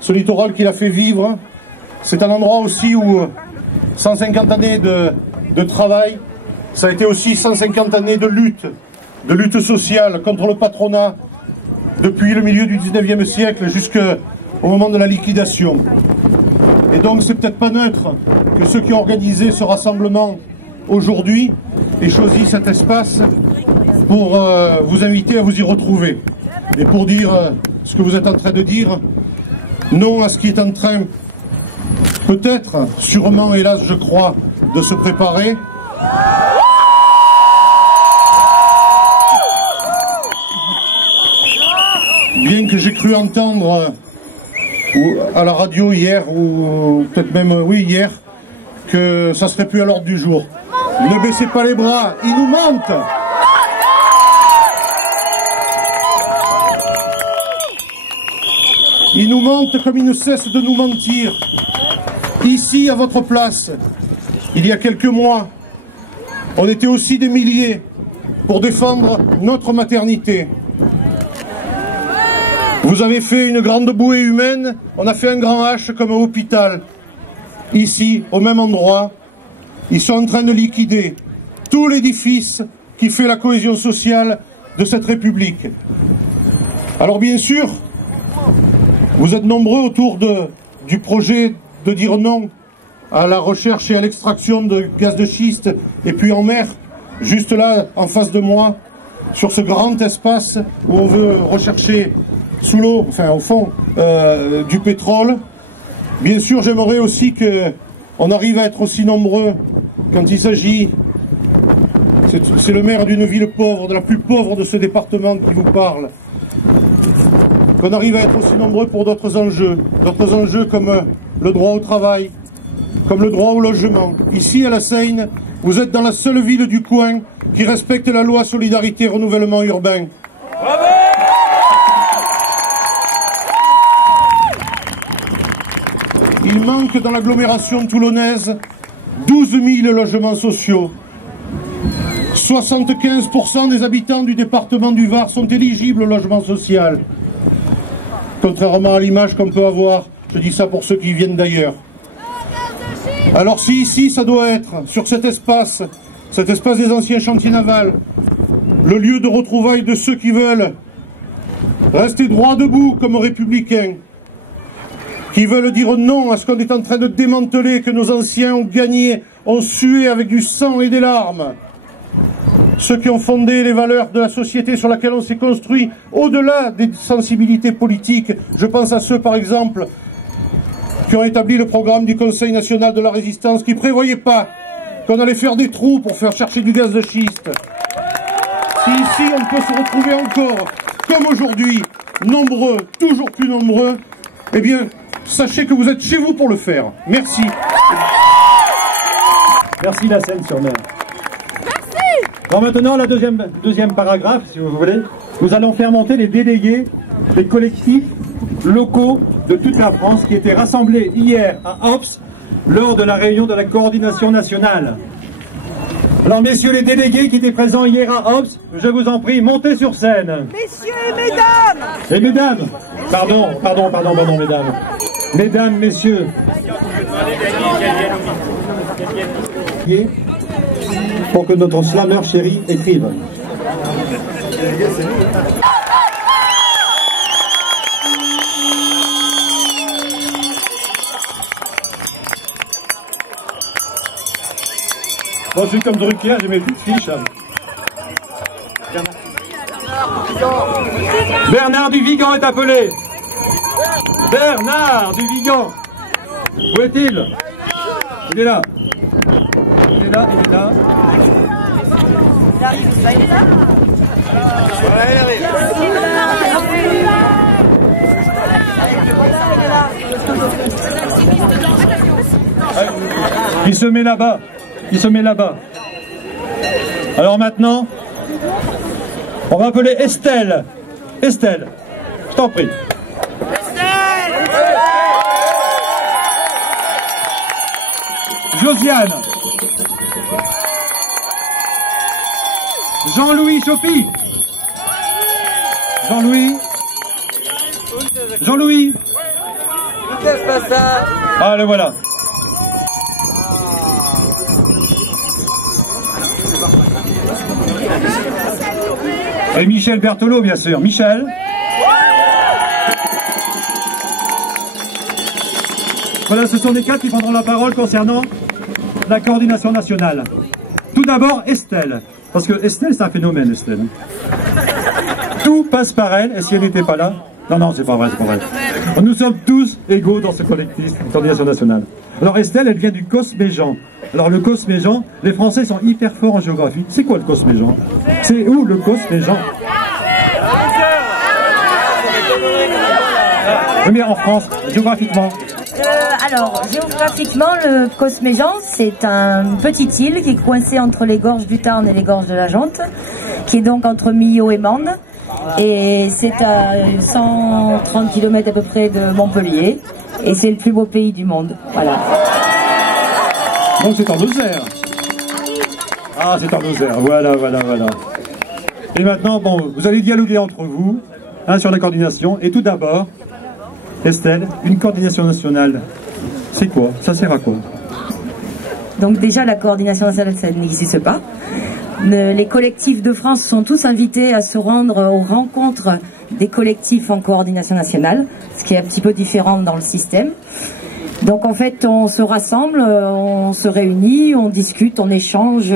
ce littoral qu'il a fait vivre. C'est un endroit aussi où 150 années de travail, ça a été aussi 150 années de lutte sociale contre le patronat, depuis le milieu du 19e siècle jusqu'au moment de la liquidation. Et donc c'est peut-être pas neutre que ceux qui ont organisé ce rassemblement aujourd'hui aient choisi cet espace pour vous inviter à vous y retrouver. Et pour dire ce que vous êtes en train de dire, non à ce qui est en train, peut-être, sûrement, hélas, je crois, de se préparer. Bien que j'ai cru entendre à la radio hier, ou peut-être même, oui, hier, que ça serait plus à l'ordre du jour. Ne baissez pas les bras, ils nous mentent. Ils nous mentent comme ils ne cessent de nous mentir. Ici, à votre place, il y a quelques mois, on était aussi des milliers pour défendre notre maternité. Vous avez fait une grande bouée humaine, on a fait un grand H comme au hôpital. Ici, au même endroit, ils sont en train de liquider tout l'édifice qui fait la cohésion sociale de cette République. Alors bien sûr, vous êtes nombreux autour du projet de dire non à la recherche et à l'extraction de gaz de schiste et puis en mer, juste là, en face de moi, sur ce grand espace où on veut rechercher sous l'eau, enfin au fond, du pétrole. Bien sûr, j'aimerais aussi qu'on arrive à être aussi nombreux quand il s'agit, c'est le maire d'une ville pauvre, de la plus pauvre de ce département qui vous parle, qu'on arrive à être aussi nombreux pour d'autres enjeux comme le droit au travail, comme le droit au logement. Ici, à la Seine, vous êtes dans la seule ville du coin qui respecte la loi solidarité et renouvellement urbain. Bravo! Il manque dans l'agglomération toulonnaise 12 000 logements sociaux. 75% des habitants du département du Var sont éligibles au logement social. Contrairement à l'image qu'on peut avoir, je dis ça pour ceux qui viennent d'ailleurs. Alors si ici, ça doit être, sur cet espace des anciens chantiers navals, le lieu de retrouvailles de ceux qui veulent rester droit debout comme républicains, qui veulent dire non à ce qu'on est en train de démanteler, que nos anciens ont gagné, ont sué avec du sang et des larmes. Ceux qui ont fondé les valeurs de la société sur laquelle on s'est construit, au-delà des sensibilités politiques. Je pense à ceux, par exemple, qui ont établi le programme du Conseil national de la résistance, qui ne prévoyait pas qu'on allait faire des trous pour faire chercher du gaz de schiste. Si ici on peut se retrouver encore, comme aujourd'hui, nombreux, toujours plus nombreux, eh bien, sachez que vous êtes chez vous pour le faire. Merci. Merci la Seine-sur-Mer. Alors maintenant, la deuxième paragraphe, si vous voulez. Nous allons faire monter les délégués des collectifs locaux de toute la France qui étaient rassemblés hier à Ops lors de la réunion de la coordination nationale. Alors messieurs les délégués qui étaient présents hier à Ops, je vous en prie, montez sur scène. Messieurs et mesdames. Et mesdames, pardon, mesdames. Mesdames, messieurs. Pour que notre slammer chéri écrive. Moi je suis comme Drucker, j'ai mes petites fiches. Bernard Duvigant est appelé. Bernard Duvigant. Où est-il? Il est là. Il est là. Il arrive, il va être là. Voilà, il arrive. Il se met là-bas. Alors maintenant, on va appeler Estelle. Estelle, je t'en prie. Josiane. Jean-Louis Chopi. Jean-Louis. casse pas ça. Ah, le voilà. Et Michel Berthelot, bien sûr. Michel. Voilà, ce sont les quatre qui prendront la parole concernant la coordination nationale. Tout d'abord, Estelle. Parce que Estelle, c'est un phénomène, Estelle. Tout passe par elle, et si elle n'était pas là... Non, non, c'est pas vrai, c'est pas vrai. Nous sommes tous égaux dans ce collectif, coordination nationale. Alors Estelle, elle vient du Cosméjean. Alors le Cosméjean, les Français sont hyper forts en géographie. C'est quoi le Cosméjean? C'est où le Cosméjean? Oui, mais en France, géographiquement. Alors, géographiquement, le Cosméjean, c'est une petite île qui est coincée entre les gorges du Tarn et les gorges de la Jonte, qui est donc entre Millau et Mende. Et c'est à 130 km à peu près de Montpellier. Et c'est le plus beau pays du monde. Voilà. Donc c'est en Lozère. Ah, c'est en Lozère. Voilà, voilà, voilà. Et maintenant, bon, vous allez dialoguer entre vous sur la coordination. Et tout d'abord, Estelle, une coordination nationale, c'est quoi? Ça sert à quoi? Donc déjà, la coordination nationale, ça n'existe pas. Les collectifs de France sont tous invités à se rendre aux rencontres des collectifs en coordination nationale, ce qui est un petit peu différent dans le système. Donc en fait, on se rassemble, on se réunit, on discute, on échange,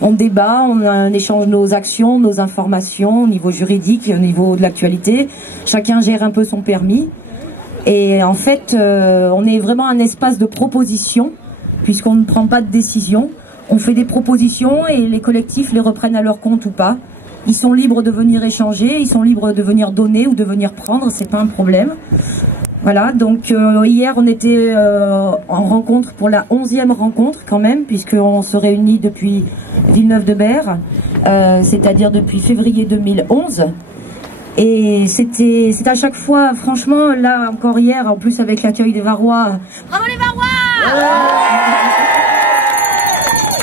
on débat, on échange nos actions, nos informations au niveau juridique, au niveau de l'actualité. Chacun gère un peu son permis. Et en fait, on est vraiment un espace de proposition, puisqu'on ne prend pas de décision. On fait des propositions et les collectifs les reprennent à leur compte ou pas. Ils sont libres de venir échanger, ils sont libres de venir donner ou de venir prendre, c'est pas un problème. Voilà, donc hier on était en rencontre pour la 11e rencontre quand même, puisqu'on se réunit depuis Villeneuve-de-Berre, c'est-à-dire depuis février 2011. Et c'est à chaque fois, franchement, là encore hier, en plus avec l'accueil des Varois. Bravo les Varois!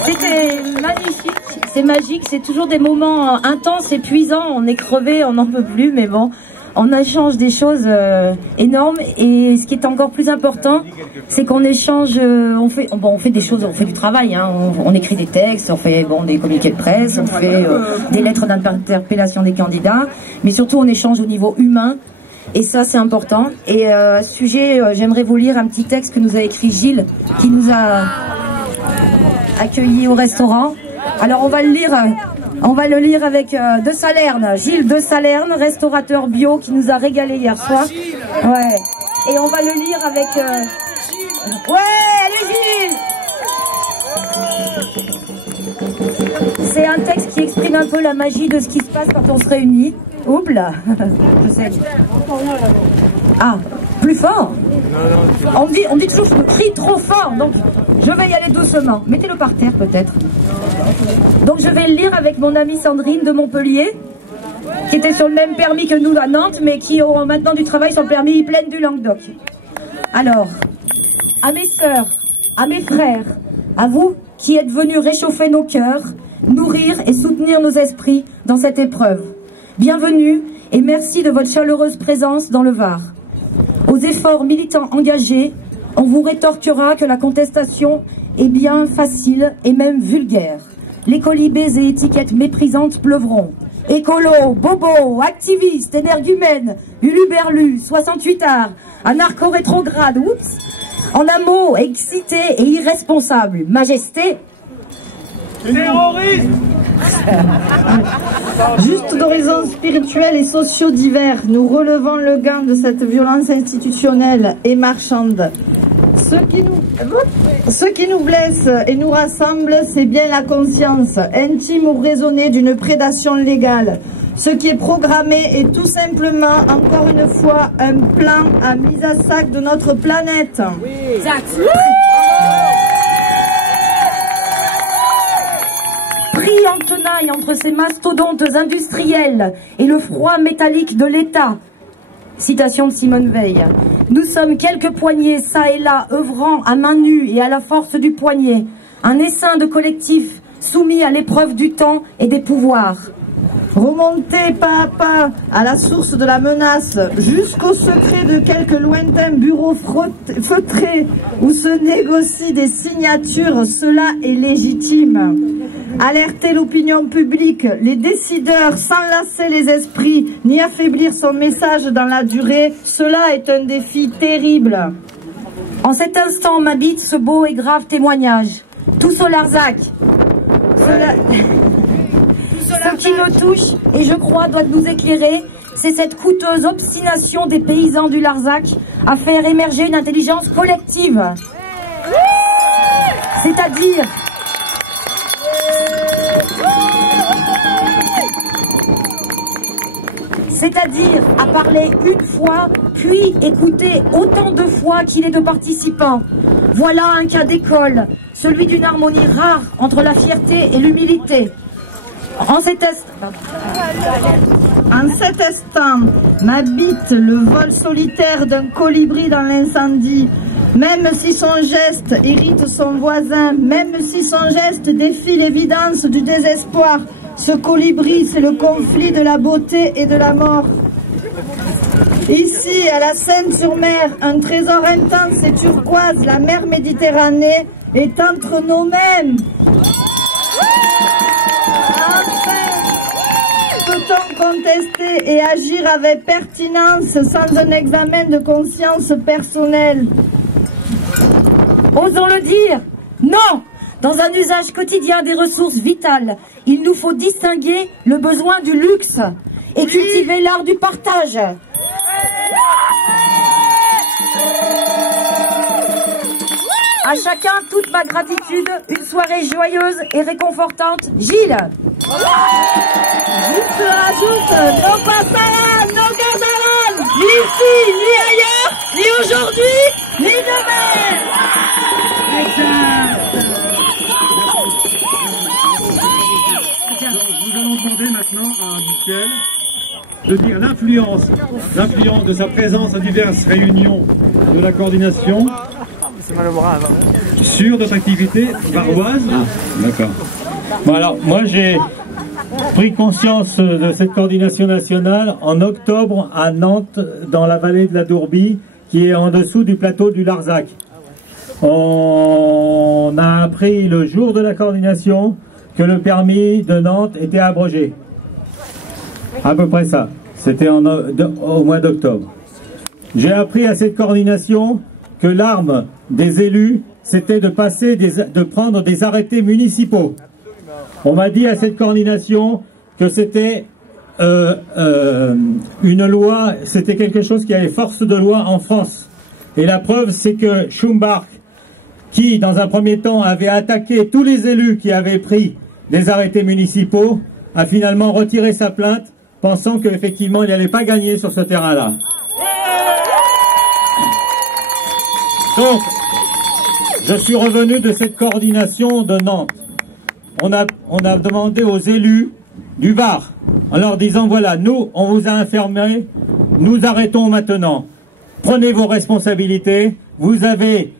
C'était magnifique, c'est magique, c'est toujours des moments intenses, épuisants, on est crevé, on n'en peut plus, mais bon, on échange des choses énormes. Et ce qui est encore plus important, c'est qu'on échange, on fait des choses, on fait du travail, hein, on écrit des textes, on fait des communiqués de presse, on fait des lettres d'interpellation des candidats, mais surtout on échange au niveau humain. Et ça, c'est important. Et à ce sujet, j'aimerais vous lire un petit texte que nous a écrit Gilles, qui nous a accueillis au restaurant. Alors on va le lire avec De Salerne, Gilles De Salerne, restaurateur bio qui nous a régalé hier soir. Ouais. Et on va le lire avec... Ouais, allez Gilles. C'est un texte qui exprime un peu la magie de ce qui se passe quand on se réunit. Oups là. Je sais. Ah, plus fort. On dit toujours que je crie trop fort, donc je vais y aller doucement. Mettez-le par terre peut-être. Donc je vais le lire avec mon amie Sandrine de Montpellier, qui était sur le même permis que nous à Nantes, mais qui ont maintenant du travail sur le permis pleine du Languedoc. Alors, à mes sœurs, à mes frères, à vous qui êtes venus réchauffer nos cœurs, nourrir et soutenir nos esprits dans cette épreuve. Bienvenue et merci de votre chaleureuse présence dans le Var. Aux efforts militants engagés, on vous rétorquera que la contestation est bien facile et même vulgaire. Les colibés et étiquettes méprisantes pleuvront. Écolo, bobo, activiste, énergumène, uluberlu, 68 arts, anarcho-rétrograde, oups. En un mot, excité et irresponsable. Majesté. Terroriste. Juste d'horizons spirituels et sociaux divers, nous relevons le gant de cette violence institutionnelle et marchande. Ce qui nous blesse et nous rassemble, c'est bien la conscience, intime ou raisonnée d'une prédation légale. Ce qui est programmé est tout simplement, encore une fois, un plan à mise à sac de notre planète. Oui. Exact. Pris en tenaille entre ces mastodontes industriels et le froid métallique de l'État. Citation de Simone Veil. Nous sommes quelques poignets, ça et là, œuvrant à main nue et à la force du poignet. Un essaim de collectifs soumis à l'épreuve du temps et des pouvoirs. Remonter pas à pas à la source de la menace, jusqu'au secret de quelques lointains bureaux feutrés où se négocient des signatures, cela est légitime. Alerter l'opinion publique, les décideurs, sans lasser les esprits, ni affaiblir son message dans la durée, cela est un défi terrible. En cet instant m'habite ce beau et grave témoignage. Tous au Larzac. Ce qui me touche, et je crois doit nous éclairer, c'est cette coûteuse obstination des paysans du Larzac à faire émerger une intelligence collective. C'est-à-dire à parler une fois, puis écouter autant de fois qu'il est de participants. Voilà un cas d'école, celui d'une harmonie rare entre la fierté et l'humilité. En cet instant, m'habite le vol solitaire d'un colibri dans l'incendie. Même si son geste irrite son voisin, même si son geste défie l'évidence du désespoir, ce colibri, c'est le conflit de la beauté et de la mort. Ici, à la Seine-sur-Mer, un trésor intense et turquoise, la mer Méditerranée, est entre nos mêmes. Peut-on contester et agir avec pertinence sans un examen de conscience personnelle? Osons le dire, non! Dans un usage quotidien des ressources vitales, il nous faut distinguer le besoin du luxe et cultiver l'art du partage. À chacun toute ma gratitude, une soirée joyeuse et réconfortante. Gilles. Gilles se rajoute, nos passaran, nos gazarans, ni ici, ni ailleurs, ni aujourd'hui, ni demain. Nous allons demander maintenant à Michel de dire l'influence de sa présence à diverses réunions de la coordination sur notre activité varoise. D'accord. Bon, alors, moi j'ai pris conscience de cette coordination nationale en octobre à Nantes, dans la vallée de la Dourbie, qui est en dessous du plateau du Larzac. On a appris le jour de la coordination que le permis de Nantes était abrogé. À peu près ça. C'était au mois d'octobre. J'ai appris à cette coordination que l'arme des élus, c'était de prendre des arrêtés municipaux. On m'a dit à cette coordination que c'était une loi, c'était quelque chose qui avait force de loi en France. Et la preuve, c'est que Schumbark, qui dans un premier temps avait attaqué tous les élus qui avaient pris des arrêtés municipaux, a finalement retiré sa plainte, pensant qu'effectivement il n'allait pas gagner sur ce terrain-là. Donc, je suis revenu de cette coordination de Nantes. On a demandé aux élus du Var, en leur disant, voilà, nous, on vous a informé, nous arrêtons maintenant. Prenez vos responsabilités, vous devez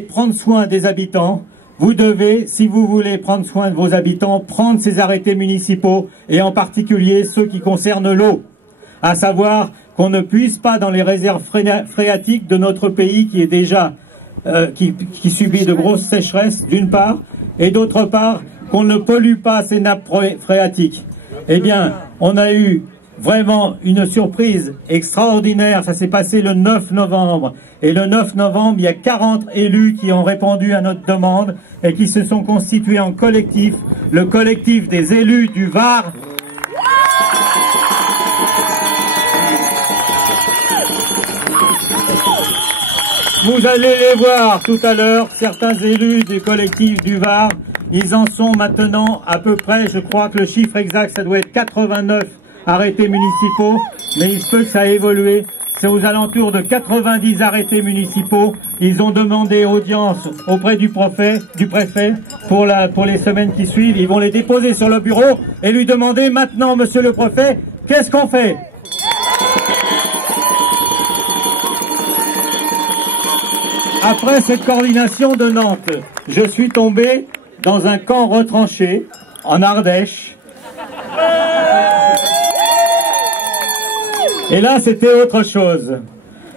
prendre soin des habitants, vous devez, si vous voulez prendre soin de vos habitants, prendre ces arrêtés municipaux, et en particulier ceux qui concernent l'eau. À savoir qu'on ne puisse pas dans les réserves phréatiques de notre pays qui est déjà qui subit de grosses sécheresses d'une part, et d'autre part qu'on ne pollue pas ces nappes phréatiques. Eh bien, on a eu vraiment une surprise extraordinaire, ça s'est passé le 9 novembre. Et le 9 novembre, il y a 40 élus qui ont répondu à notre demande et qui se sont constitués en collectif, le collectif des élus du Var. Vous allez les voir tout à l'heure, certains élus du collectif du Var, ils en sont maintenant à peu près, je crois que le chiffre exact, ça doit être 89 arrêtés municipaux, mais il se peut que ça a évolué. C'est aux alentours de 90 arrêtés municipaux. Ils ont demandé audience auprès du préfet pour les semaines qui suivent. Ils vont les déposer sur le bureau et lui demander maintenant, monsieur le préfet, qu'est-ce qu'on fait? Après cette coordination de Nantes, je suis tombé dans un camp retranché en Ardèche Et là, c'était autre chose.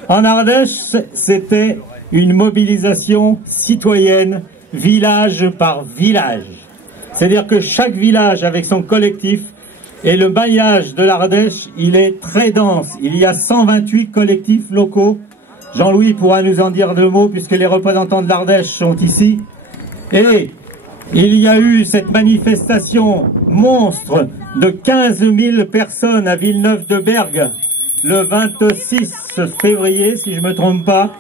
En Ardèche, c'était une mobilisation citoyenne, village par village. C'est-à-dire que chaque village avec son collectif, et le maillage de l'Ardèche, il est très dense. Il y a 128 collectifs locaux. Jean-Louis pourra nous en dire deux mots puisque les représentants de l'Ardèche sont ici. Et il y a eu cette manifestation monstre de 15 000 personnes à Villeneuve-de-Berg le 26 février, si je ne me trompe pas.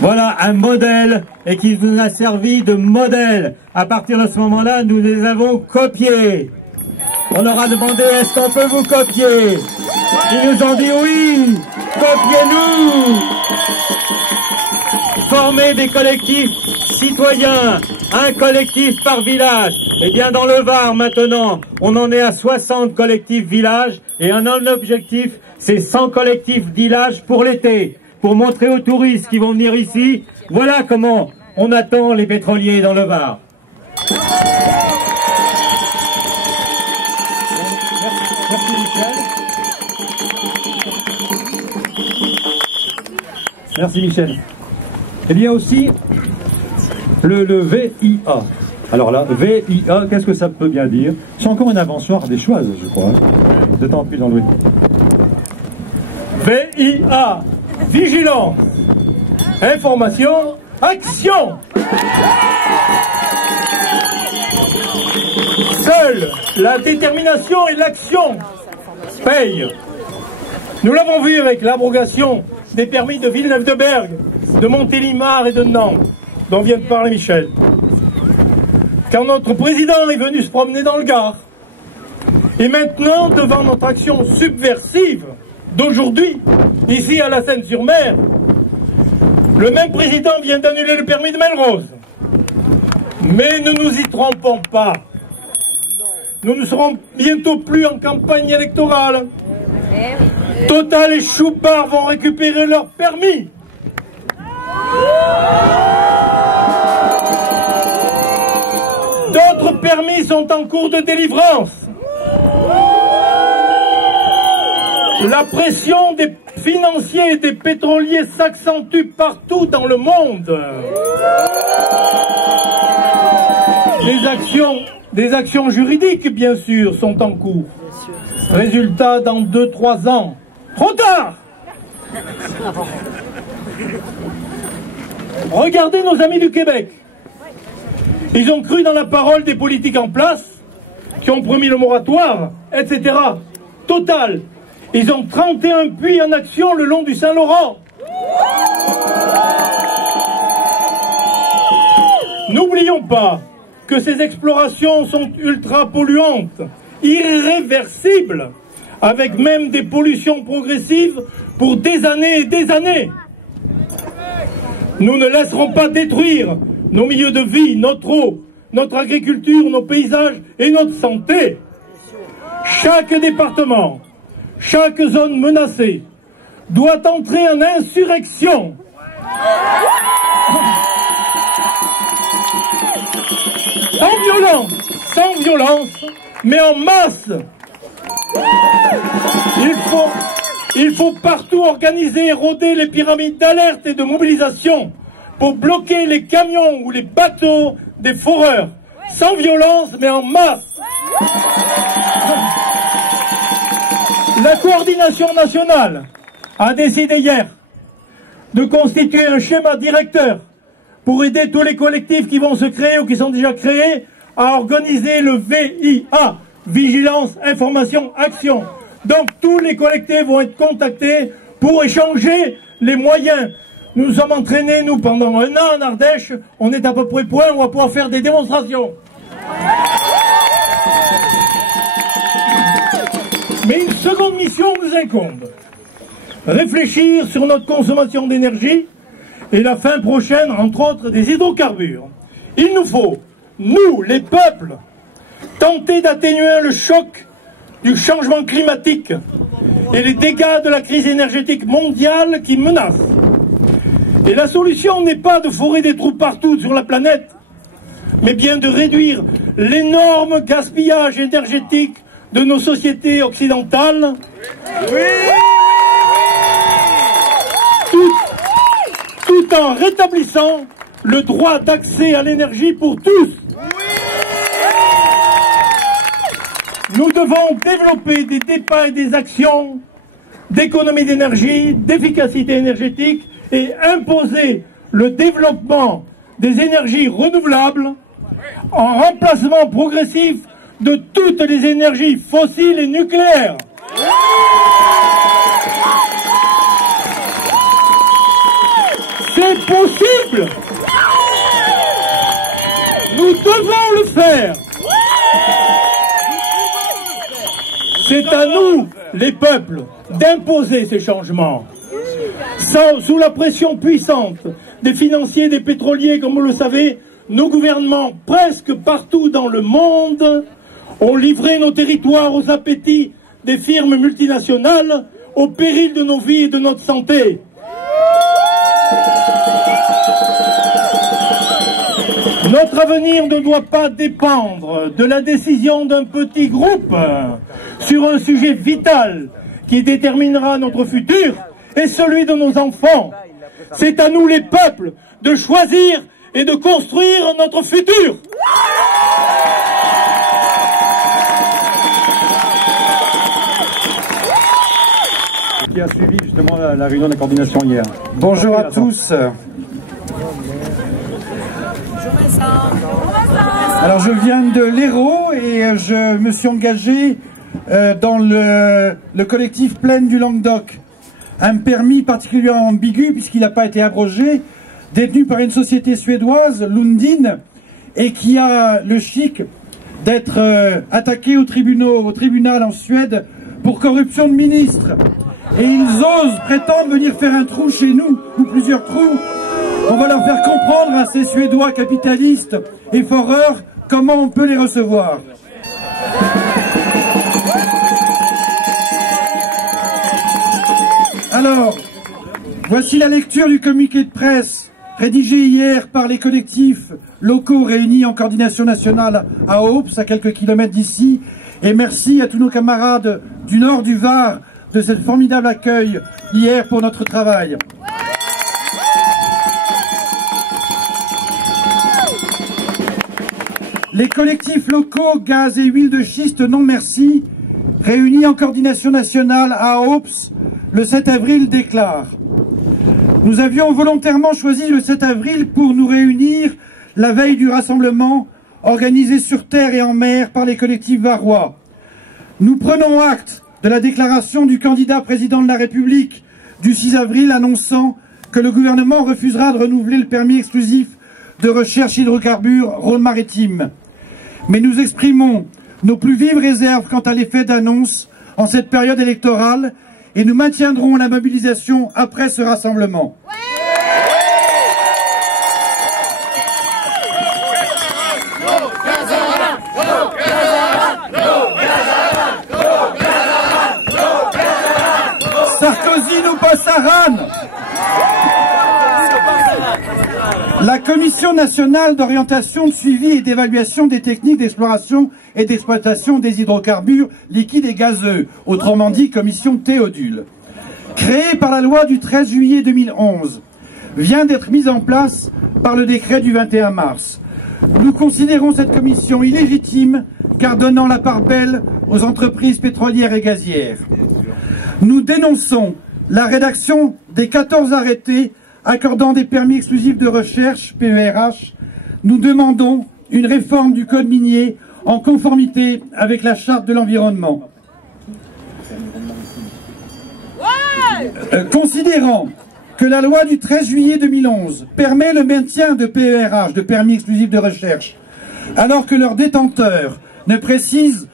Voilà un modèle et qui nous a servi de modèle. À partir de ce moment-là, nous les avons copiés. On leur a demandé, est-ce qu'on peut vous copier? Ils nous ont dit oui, copiez-nous. Former des collectifs citoyens, un collectif par village. Eh bien, dans le Var, maintenant, on en est à 60 collectifs villages et un objectif, c'est 100 collectifs villages pour l'été, pour montrer aux touristes qui vont venir ici, voilà comment on attend les pétroliers dans le Var. Merci Michel. Merci Michel. Il y a aussi le VIA. Alors là, VIA, qu'est-ce que ça peut bien dire? C'est encore une invention ardéchoise, je crois. De temps plus dans le VIA, vigilance, information, action. Seule la détermination et l'action payent. Nous l'avons vu avec l'abrogation des permis de Villeneuve-de-Berg, de Montélimar et de Nantes, dont vient de parler Michel. Quand notre président est venu se promener dans le Gard, et maintenant, devant notre action subversive d'aujourd'hui, ici à la Seine-sur-Mer, le même président vient d'annuler le permis de Melrose. Mais ne nous y trompons pas. Nous ne serons bientôt plus en campagne électorale. Total et Choupard vont récupérer leur permis. D'autres permis sont en cours de délivrance. La pression des financiers et des pétroliers s'accentue partout dans le monde. Des actions juridiques, bien sûr, sont en cours. Résultat dans 2-3 ans. Trop tard! Regardez nos amis du Québec. Ils ont cru dans la parole des politiques en place, qui ont promis le moratoire, etc. Total. Ils ont 31 puits en action le long du Saint-Laurent. N'oublions pas que ces explorations sont ultra polluantes, irréversibles, avec même des pollutions progressives pour des années et des années. Nous ne laisserons pas détruire nos milieux de vie, notre eau, notre agriculture, nos paysages et notre santé. Chaque département, chaque zone menacée doit entrer en insurrection. Sans violence, mais en masse. Il faut partout organiser et rôder les pyramides d'alerte et de mobilisation pour bloquer les camions ou les bateaux des foreurs. Sans violence, mais en masse. La coordination nationale a décidé hier de constituer un schéma directeur pour aider tous les collectifs qui vont se créer ou qui sont déjà créés à organiser le VIA, Vigilance, Information, Action. Donc tous les collectifs vont être contactés pour échanger les moyens. Nous nous sommes entraînés, nous, pendant 1 an en Ardèche. On est à peu près point, on va pouvoir faire des démonstrations. Mais une seconde mission nous incombe. Réfléchir sur notre consommation d'énergie et la fin prochaine, entre autres, des hydrocarbures. Il nous faut, nous, les peuples, tenter d'atténuer le choc du changement climatique et les dégâts de la crise énergétique mondiale qui menace. Et la solution n'est pas de forer des trous partout sur la planète, mais bien de réduire l'énorme gaspillage énergétique de nos sociétés occidentales, tout en rétablissant le droit d'accès à l'énergie pour tous. Nous devons développer des débats et des actions d'économie d'énergie, d'efficacité énergétique et imposer le développement des énergies renouvelables en remplacement progressif de toutes les énergies fossiles et nucléaires. C'est possible. Nous devons le faire. C'est à nous, les peuples, d'imposer ces changements. Sous la pression puissante des financiers, des pétroliers, comme vous le savez, nos gouvernements, presque partout dans le monde, ont livré nos territoires aux appétits des firmes multinationales, au péril de nos vies et de notre santé. Notre avenir ne doit pas dépendre de la décision d'un petit groupe sur un sujet vital qui déterminera notre futur et celui de nos enfants. C'est à nous les peuples de choisir et de construire notre futur. Qui a suivi justement la réunion de la coordination hier. Bonjour à tous. Alors je viens de l'Hérault et je me suis engagé dans le collectif Plaine du Languedoc. Un permis particulièrement ambigu puisqu'il n'a pas été abrogé, détenu par une société suédoise, Lundin, et qui a le chic d'être attaqué au tribunal en Suède pour corruption de ministres. Et ils osent prétendre venir faire un trou chez nous, ou plusieurs trous. On va leur faire comprendre à ces Suédois capitalistes et foreurs comment on peut les recevoir. Alors, voici la lecture du communiqué de presse rédigé hier par les collectifs locaux réunis en coordination nationale à Aupes, à quelques kilomètres d'ici. Et merci à tous nos camarades du nord du Var de ce formidable accueil hier pour notre travail. Les collectifs locaux gaz et huile de schiste non merci, réunis en coordination nationale à Aupes, le 7 avril déclarent: nous avions volontairement choisi le 7 avril pour nous réunir la veille du rassemblement organisé sur terre et en mer par les collectifs varois. Nous prenons acte de la déclaration du candidat président de la République du 6 avril annonçant que le gouvernement refusera de renouveler le permis exclusif de recherche hydrocarbures Rhône-Maritime. Mais nous exprimons nos plus vives réserves quant à l'effet d'annonce en cette période électorale et nous maintiendrons la mobilisation après ce rassemblement. Sarkozy nous passe à Rennes. La Commission nationale d'orientation, de suivi et d'évaluation des techniques d'exploration et d'exploitation des hydrocarbures liquides et gazeux, autrement dit Commission Théodule, créée par la loi du 13 juillet 2011, vient d'être mise en place par le décret du 21 mars. Nous considérons cette commission illégitime car donnant la part belle aux entreprises pétrolières et gazières. Nous dénonçons la rédaction des 14 arrêtés accordant des permis exclusifs de recherche, PERH. Nous demandons une réforme du code minier en conformité avec la charte de l'environnement. Considérant que la loi du 13 juillet 2011 permet le maintien de PERH, de permis exclusifs de recherche, alors que leur détenteur ne précise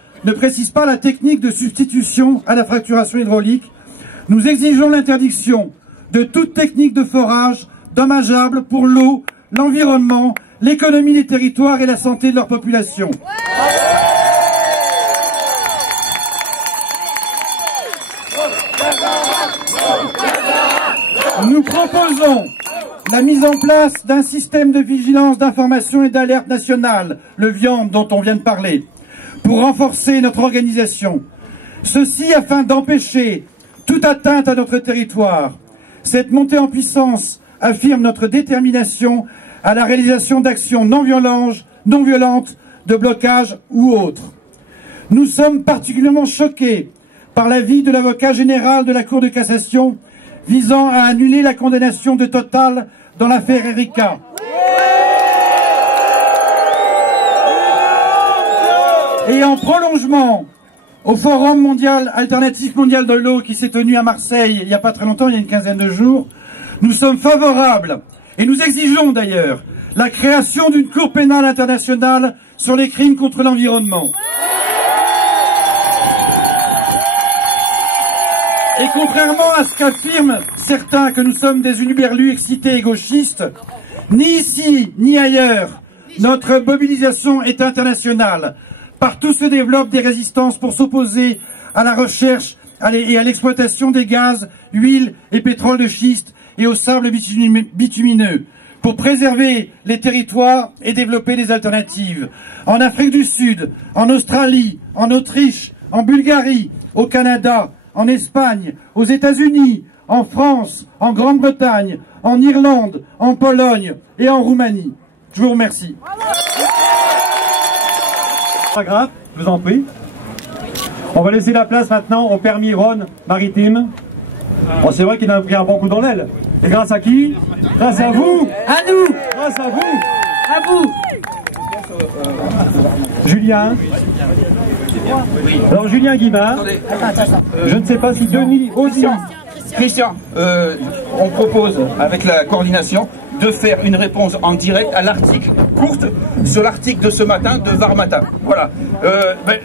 pas la technique de substitution à la fracturation hydraulique, nous exigeons l'interdiction de toute technique de forage dommageable pour l'eau, l'environnement, l'économie des territoires et la santé de leur population. Nous proposons la mise en place d'un système de vigilance, d'information et d'alerte nationale, le VIAND dont on vient de parler, pour renforcer notre organisation. Ceci afin d'empêcher toute atteinte à notre territoire. Cette montée en puissance affirme notre détermination à la réalisation d'actions non violentes, de blocage ou autres. Nous sommes particulièrement choqués par l'avis de l'avocat général de la Cour de cassation visant à annuler la condamnation de Total dans l'affaire Erika. Et en prolongement au Forum mondial alternatif mondial de l'eau qui s'est tenu à Marseille il n'y a pas très longtemps, il y a une quinzaine de jours, nous sommes favorables, et nous exigeons d'ailleurs, la création d'une Cour pénale internationale sur les crimes contre l'environnement. Et contrairement à ce qu'affirment certains que nous sommes des huluberlus excités et gauchistes, ni ici ni ailleurs, notre mobilisation est internationale. Partout se développent des résistances pour s'opposer à la recherche et à l'exploitation des gaz, huiles et pétrole de schiste et aux sables bitumineux, pour préserver les territoires et développer des alternatives. En Afrique du Sud, en Australie, en Autriche, en Bulgarie, au Canada, en Espagne, aux États-Unis, en France, en Grande-Bretagne, en Irlande, en Pologne et en Roumanie. Je vous remercie. Paragraphe, je vous en prie. On va laisser la place maintenant au permis Rhône maritime. Bon, c'est vrai qu'il a pris un bon coup dans l'aile. Et grâce à qui? Grâce à vous. À nous. Grâce à vous. À vous. Julien. Alors Julien Guimard. Je ne sais pas si Denis aussi. Christian, on propose avec la coordination de faire une réponse en direct à l'article courte sur l'article de ce matin de Var Matin. Voilà.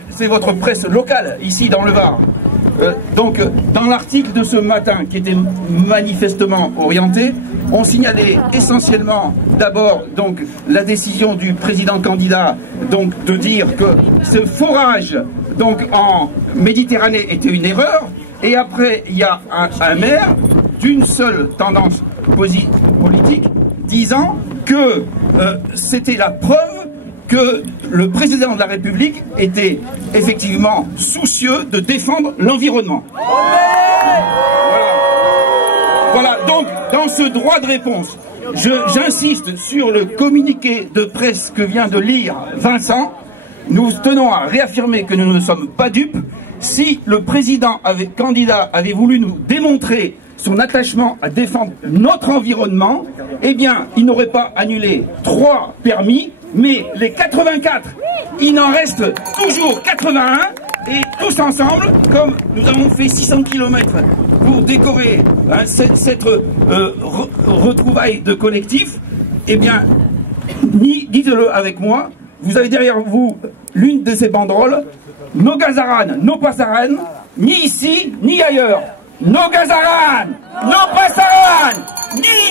C'est votre presse locale ici dans le Var. Donc dans l'article de ce matin qui était manifestement orienté, on signalait essentiellement d'abord donc la décision du président candidat donc de dire que ce forage donc en Méditerranée était une erreur, et après il y a un maire d'une seule tendance politique disant que c'était la preuve que le président de la République était effectivement soucieux de défendre l'environnement. Voilà, donc dans ce droit de réponse, j'insiste sur le communiqué de presse que vient de lire Vincent. Nous tenons à réaffirmer que nous ne sommes pas dupes. Si le candidat avait voulu nous démontrer son attachement à défendre notre environnement, eh bien, il n'aurait pas annulé 3 permis, mais les 84. Il en reste toujours 81, et tous ensemble, comme nous avons fait 600 km pour décorer cette retrouvaille de collectif, eh bien, dites-le avec moi, vous avez derrière vous l'une de ces banderoles, no Gazaran, no Passaran, ni ici, ni ailleurs. No Gazaran, no Passaran, ni